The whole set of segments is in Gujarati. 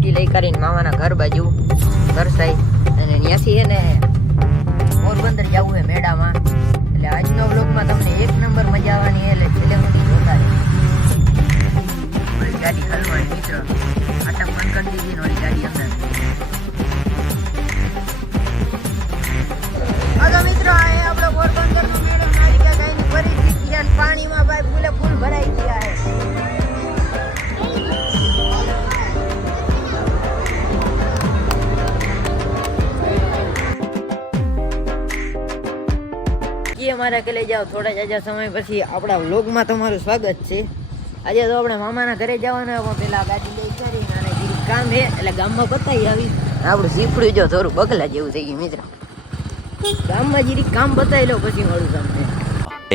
ગાડી લઈ કરીને મામાના ઘર બાજુ દર્શાઈ અને ત્યાંથી છે ને પોરબંદર જવું છે મેળામાં. એટલે આજનો વ્લોગમાં તમને એક નંબર મજા આવવાની એટલે છેલ્લે સુધી જોતા રહેજો. ગાડી હલવાની મિત્ર આટક બંધ કરી દીધી ને ઓલી ગાડી અંદર. હા મિત્રો, આ આપણો પોરબંદરનો મેળો નારિકા ગાયની પરિસ્થિતિ છે. પાણીમાં ભાઈ ફૂલે ફૂલ ભરાઈ ગયા છે. અમારા કે લઈ જાઓ થોડા જાજા સમય પછી આપણા વ્લોગમાં તમારું સ્વાગત છે. આજે તો આપણે મામાના ઘરે જવાના, પણ પેલા ગાડી લઈ કરીને અને જીરીક કામ છે એટલે ગામમાં બતાવી આવી. આપણું સીફડું જો થોડું બગલા જેવું થઈ ગયું મિત્ર. ગામમાં જીરીક કામ બતાવી લો પછી મળું તમને.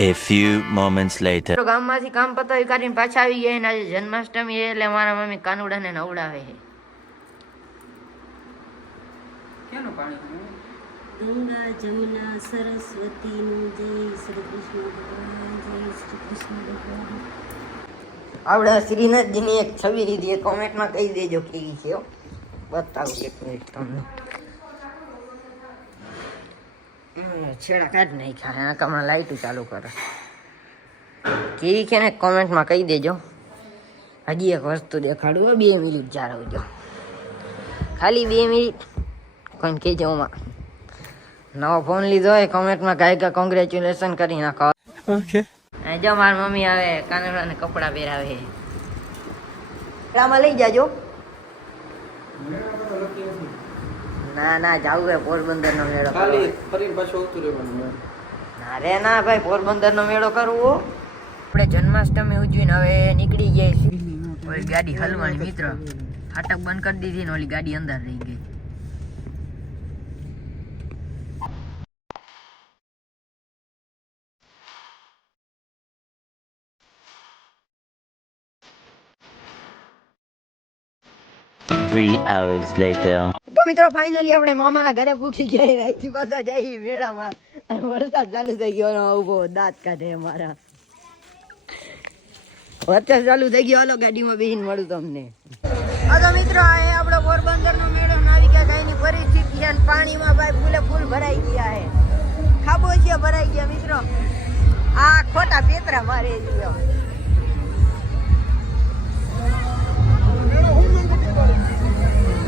A few moments later. ગામમાંથી કામ પતાવી કરીને પાછા આવી ગયા ને આજે જન્માષ્ટમી છે એટલે મારા મમ્મી કાનુડાને નવડાવે છે. ક્યાંનું પાણી? ગંગા જમુના સરસ્વતીનું જય શ્રી કૃષ્ણ ભગવાન, જય શ્રી કૃષ્ણ ભગવાન. આપણા શ્રીનાથજીની એક છબી લીધી એ કોમેન્ટમાં કહી દેજો કેવી છે. બતાવું એક મિનિટ તમને. છેડા કાઢી નાખ્યા એના કામમાં લાઈટું ચાલુ કરે કેવી છે ને કોમેન્ટમાં કહી દેજો. હજી એક વસ્તુ દેખાડું, 2 મિનિટ જાળવજો, ખાલી 2 મિનિટ. કોઈને કહેજો માં નવો ફોન લીધો હોય કોમેન્ટમાં ગાયકા કોંગ્રેચ્યુલેશન કરી નાખો. ઓકે. જો મારી મમ્મી આવે કાનુડાને કપડાં પહેરાવે. આમાં લઈ જાજો. ના ના જાવું હે પોરબંદર નો મેળો. ખાલી ફરીને પાછો આવતું રહેવાનું. ના રે ના ભાઈ, પોરબંદર નો મેળો કરવો. આપણે જન્માષ્ટમી ઉજવીને હવે નીકળી ગયા છીએ. ઓલી ગાડી હલવાની મિત્ર ફાટક બંધ કરી દીધી ને ઓલી ગાડી અંદર રહી ગઈ. Three hours later. તો મિત્રો ફાઇનલી આપણે મામાના ઘરે પૂછી ગયા. રાઈથી પાછા જઈ મેળામાં અને વરસાદ ચાલુ થઈ ગયો. ઉભો દાંત કાઢે અમારા. વરસાદ ચાલુ થઈ ગયો. હાલો ગાડીમાં બેહીને મળું તમને. હા તો મિત્રો, આ આપણો પોરબંદરનો મેળો નારિકા ગાયની પરિસ્થિતિ છે. પાણીમાં ભાઈ ફૂલે ફૂલ ભરાઈ ગયા છે. ખાબોચિયા ભરાઈ ગયા મિત્રો. આ ખોટા પેતરા મારે ગયો.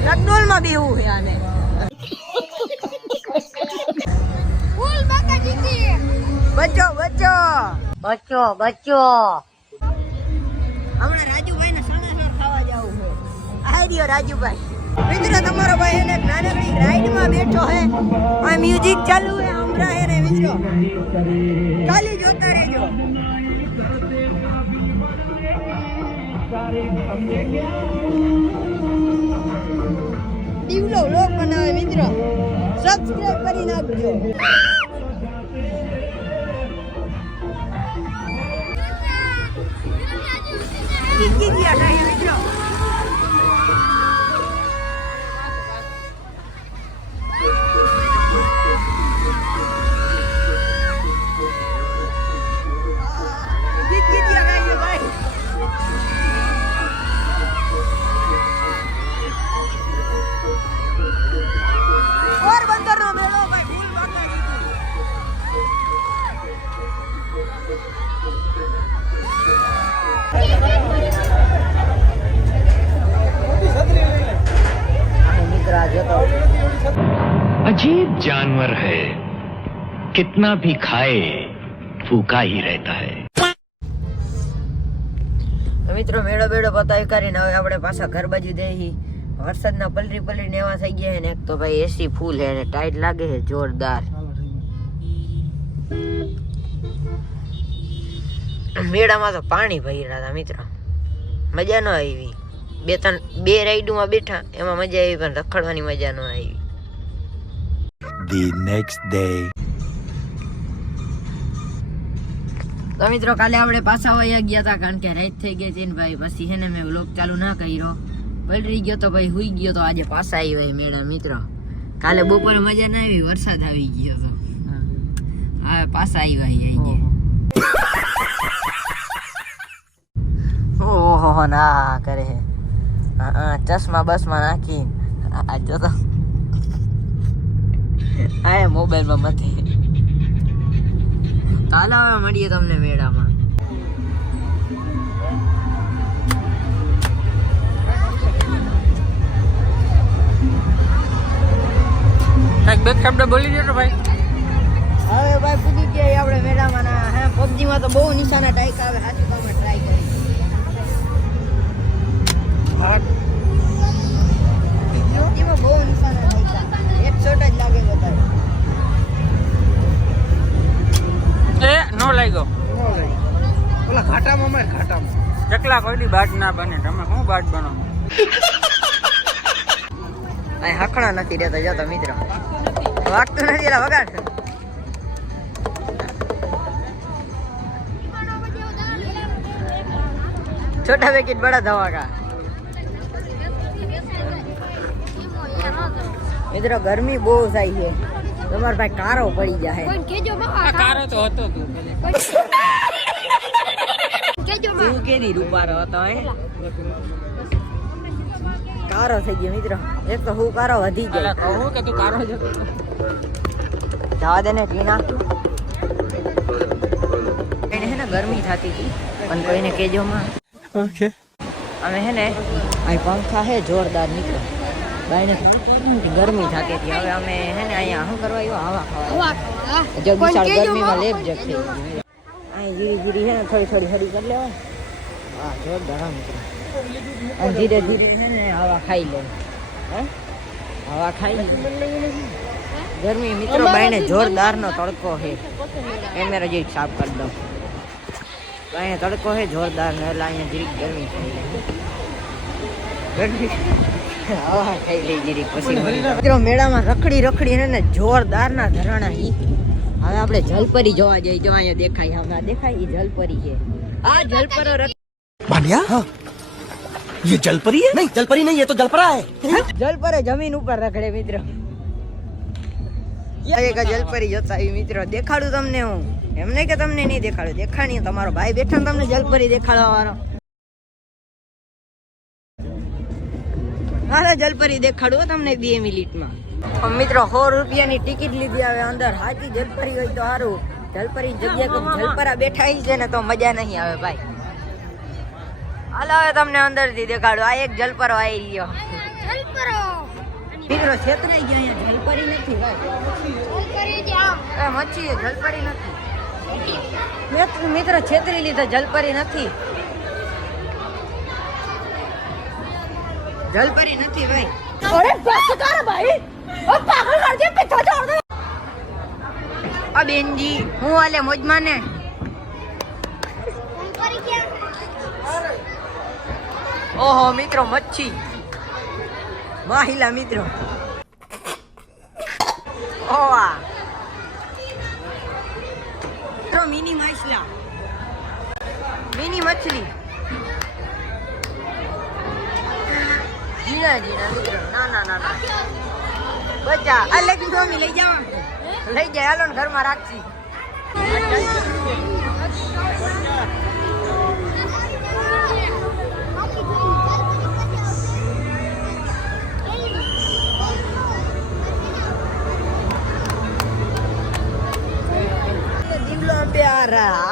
રગડોલમાં બેહું છે આને. ફૂલ બાકા જીતી. બચ્ચો બચ્ચો બચ્ચો બચ્ચો. હમણાં રાજુભાઈને સણાસર ખાવા જવું છે. આ રહ્યો રાજુભાઈ. મિત્રો તમારો ભાઈ એને નાનકડી રાઈડમાં બેઠો છે. આ મ્યુઝિક ચાલુ છે હમણાં હે ને મિત્રો. ખાલી જોતા રહેજો. દીવલો વ્લોગ બનાવે મિત્રો, સબસ્ક્રાઇબ કરી નાખજો. મિત્રો अजीब जानवर है, कितना भी खाए भूखा ही रहता है. મિત્રો મેળો બેડો પતાવી કરીને હવે આપણે પાછા ઘર બાજુ જઈએ. વરસાદના પલરી પલરી એવા થઈ ગયા ને. એક તો ભાઈ એસી ફૂલ હે, ટાઈટ લાગે છે જોરદાર. મેળામાં તો પાણી ભર્યા હતા મિત્રો, મજા ન આવી. 2 રાઈડમાં બેઠા એમાં મજા આવી, પણ રખડવાની મજા ન આવી. The next day. તો મિત્રો કાલે આપણે પાછા વયા ગયા હતા કારણ કે રાત થઈ ગઈ હતી ને ભાઈ. પછી છે ને મેં વ્લોગ ચાલુ ના કર્યો, પલરી ગયો તો ભાઈ, હુઈ ગયો તો. આજે પાછા આવ્યો મેળા મિત્રો. કાલે બપોરે મજા ના આવી, વરસાદ આવી ગયો તો. હા પાછા આવ્યા. ઓહો ના કરે. ચશ્મા બસમાં નાખી આ જો તો આ મોબાઈલમાં મથે. ચાલો હવે મળીએ તમને મેળામાં. કાંઈક બે શબ્દ બોલી દો ભાઈ. હવે ભાઈ પૂછી ગયા આપણે મેળામાં ના હે પબજીમાં તો બહુ નિશાના ટાઈક આવે સાચું તમે ટ્રાય કરી પબજીમાં બહુ નિશાના ટાઈક આવે એક શોટ જ લાગે બધા એ નો લાગ્યો. ઓલા ઘાટામાં માર ઘાટામાં ચકલા કોઈ બાટ ના બને. તમે શું બાટ બનો? અહીં હખણા નથી રહેતા જો તો મિત્ર વાગતું નથી એલા વગાડ. छोटा पैकेट बड़ा धमाका. મિત્રો ગરમી બહુ થાય છે તમારે ભાઈ કારો પડી જાય. કારો તો હતો તું તું કેદી રૂપારો હતો હે કારો થઈ ગયો મિત્રો. એક તો હું કારો વધી જાય. કહું કે તું કારો જ હતો. જવા દે ને ટીના. એને હે ને ગરમી થતી હતી પણ કોઈને કેજો માં. ઓકે અમે હે ને આ પંખા હે જોરદાર મિત્રો બાઈને ગરમી થતી હતી. હવે અમે હે ને અહીંયા શું કરવા આવ્યો હવા ખાવા. જો વિશાળ ગરમીમાં લેપ જશે અહીં ધીરે ધીરે હે ને થોડી થોડી હરી કરી લેવાય. હા જોરદાર હા મિત્રો. અને ધીરે ધીરે હે ને હવા ખાઈ લે. હે હવા ખાઈ ગરમી મિત્રો બાઈને જોરદાર નો તડકો છે. કેમેરા જે સાફ કરી દઉં અહીંયા તડકો છે જોરદાર ને એટલે અહીંયા જરીક ગરમી થઈ ગરમી હવા ખાઈ લઈ જરીક પછી મિત્રો મેળામાં રખડી રખડી ને જોરદાર ના ધરાણા ઈ. હવે આપણે જલપરી જોવા જઈએ. જો અહીંયા દેખાય હમણાં દેખાય ઈ જલપરી છે. આ જલપરો भाटिया हाँ ये जलपरी है? नहीं जलपरी नहीं, ये तो जलपरा है. જલપરે જમીન ઉપર રખડે મિત્રો. એક જલપરી જોતા આવી મિત્રો દેખાડું તમને હું. એમ નહીં કે તમને નહીં દેખાડું, દેખાણી તમારો ભાઈ બેઠા તમને જલપરી દેખાડવા વાળો. હાલો જલપરી દેખાડું તમને 2 મિનિટમાં. મિત્રો 100 રૂપિયાની ટિકિટ લીધી. આવે અંદર હાથી જલપરી હોય તો સારું. જલપરી જગ્યા કોઈ જલપરા બેઠા છે ને તો મજા નહીં આવે ભાઈ. હાલો હવે તમને અંદર થી દેખાડું. આ એક જલપરો આવી ગયો. મિત્રો છેતરાઈ ગયા. અહીંયા જલપરી નથી ભાઈ. મચ્છી જલપરી નથી મિત્રો. છેતરી લીધો જલપરી નથી. જલપરી નથી ભાઈ. અરે બસ કર ભાઈ. ઓ પાગલ કર દે પીઠો છોડ દે. આ બેનજી હું આલે મોજમાં ને ઓહો મિત્રો મચ્છી માહિલા મિત્રો. ઓવા તો મિની માછલા મિની મછલી જીણા જીણા મિત્રો. ના ના ના ના બચ્ચા આ લેકિન સ્વામી લઈ જાવ લઈ જાય. હાલો ને ઘરમાં રાખશી.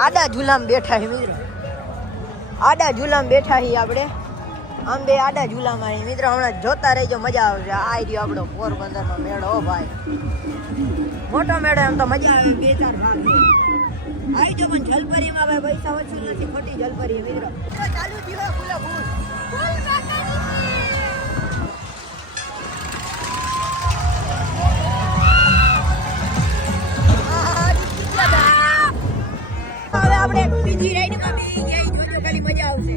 આડા ઝૂલામાં બેઠા છે મિત્રો. આડા ઝૂલામાં બેઠા છીએ આપણે. આમ બે આડા ઝૂલામાં મિત્રો. હમણાં જોતા રહેજો મજા આવશે. આ રહ્યો આપણો પોરબંદરનો મેળો. ઓ ભાઈ મોટો મેળો. એમ તો મજા આવે. 2-4 ભાગ આવી જો પણ જલપરીમાં ભાઈ પૈસા વસૂલ નથી. ખોટી જલપરી મિત્રો. ચાલુ જીવો ફૂલે ફૂલ. હવે આપણે બીજી રાઈડમાં બેસી ગયા. જોજો ખાલી મજા આવશે.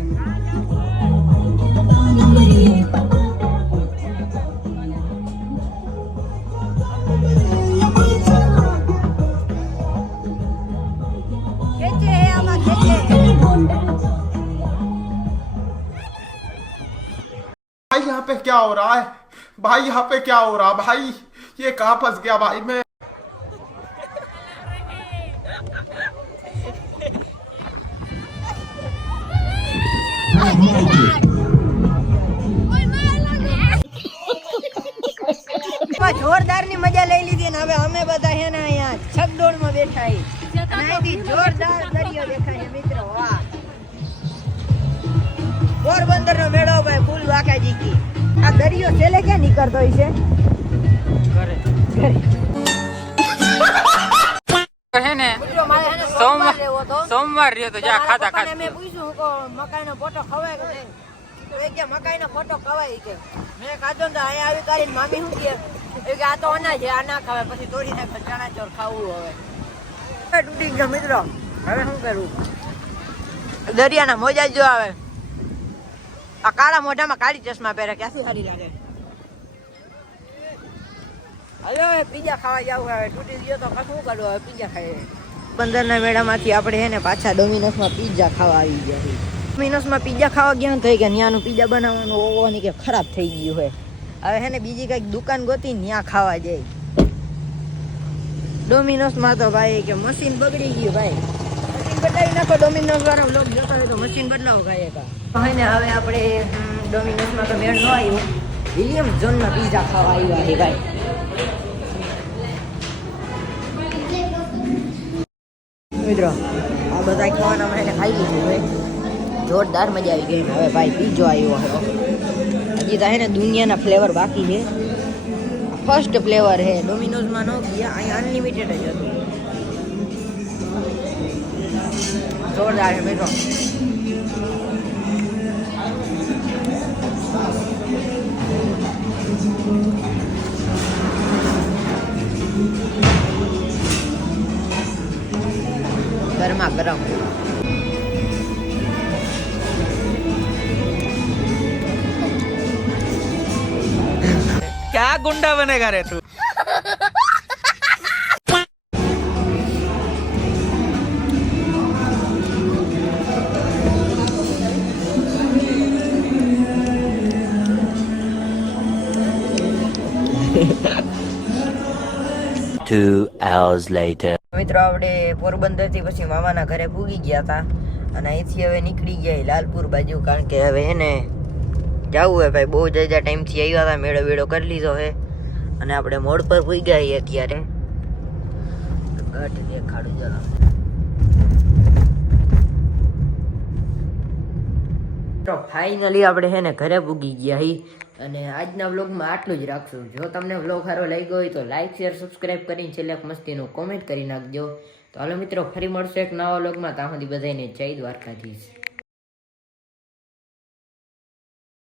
ખેંચે આમાં ખેંચે. भाई यहाँ पे क्या हो रहा है? भाई यहाँ पे क्या हो रहा है? भाई ये कहाँ फंस गया भाई मैं. જોરદાર ની મજા લઈ લીધી ને હવે અમે બધા છે ને અહીંયા છગડોળમાં બેઠા છીએ અને અહીંથી જોરદાર દરિયો દેખાય છે મિત્રો. વાહ, પોરબંદર નો મેળો ભાઈ ફૂલ વાકાજી કી. આ દરિયો છેલ્લે ક્યાં નીકળતો હોય છે? હે ને મિત્રો મારે છે ને સોમવાર લેવો તો સોમવાર રહ્યો તો જા ખાતા પપ્પાને ખાતા મેં પૂછ્યું કે મકાઈનો ફોટો ખવાય કે નહીં, તો એ કે મકાઈનો ફોટો ખવાય કે. મેં ખાધો ને તો અહીંયા આવી કરીને મામી શું કહે એ કે આ તો અનાજ છે, આ ના ખવાય, પછી તોડી નાખે ચણા ચોર ખાવું. હવે તૂટી ગયો મિત્રો, હવે શું કરવું? દરિયાના મોજા જો આવે. આ કાળા મોઢામાં કાળી ચશ્મા પહેરે, ક્યાંથી સારી લાગે. હવે પીઝા ખાવા જવું, હવે તૂટી ગયો તો શું કરવું? હવે પીઝા ખાઈએ. બંદરના મેળામાંથી આપણે છે ને પાછા ડોમિનોસમાં પીઝા ખાવા આવી ગયા છીએ. ડોમિનોસમાં પીઝા ખાવા ગયા થઈ કે ત્યાંનું પીઝા બનાવવાનું ઓવન કે ખરાબ થઈ ગયું હોય. હવે છે ને બીજી કંઈક દુકાન ગોતી ત્યાં ખાવા જાય. ડોમિનોસમાં તો ભાઈ કે મશીન બગડી ગયું ભાઈ, મશીન બદલાવી નાખો. ડોમિનોસ વાળા બ્લોગ જોતા હોય તો મશીન બદલાવો ખાઈએ કા. ને હવે આપણે ડોમિનોસમાં તો મેળ ન આવ્યું, વિલિયમ ઝોનમાં પીઝા ખાવા આવ્યા છે ભાઈ. મિત્રો આ બધા ખાવાના મને ખાઈ લીધું ભાઈ, જોરદાર મજા આવી ગઈ. હવે ભાઈ પીઝો આવ્યો હતો, હજી તો હે ને દુનિયાના ફ્લેવર બાકી છે. ફર્સ્ટ ફ્લેવર છે, ડોમિનોઝમાં ન ગયા, અહીંયા અનલિમિટેડ જ હતું. જોરદાર છે મિત્રો. ગરમા ગરમ. क्या गुंडा बनेगा रे तू? Two hours later. મિત્રો આપણે પોરબંદર થી પછી મામાના ઘરે પૂગી ગયા હતા અને અહીંથી હવે નીકળી ગયા લાલપુર બાજુ, કારણ કે હવે એને જવું હે ભાઈ. બહુ જાજા ટાઈમથી આવ્યા હતા, મેળો વેળો કરી લીધો હે અને આપણે મોડ પર પૂઈ ગયા અત્યારે. ગઢ દેખાડું જરા. તો ફાઇનલી આપણે છે ને ઘરે પૂગી ગયા હી અને આજના વ્લોગમાં આટલું જ રાખશું. જો તમને વ્લોગ સારો લાગ્યો હોય તો લાઈક શેર સબસ્ક્રાઈબ કરીને છેલ્લે એક મસ્તીનું કોમેન્ટ કરી નાખજો. તો હાલો મિત્રો, ફરી મળશે એક નવા વ્લોગમાં. ત્યાં સુધી બધાને જય દ્વારકાધીશ.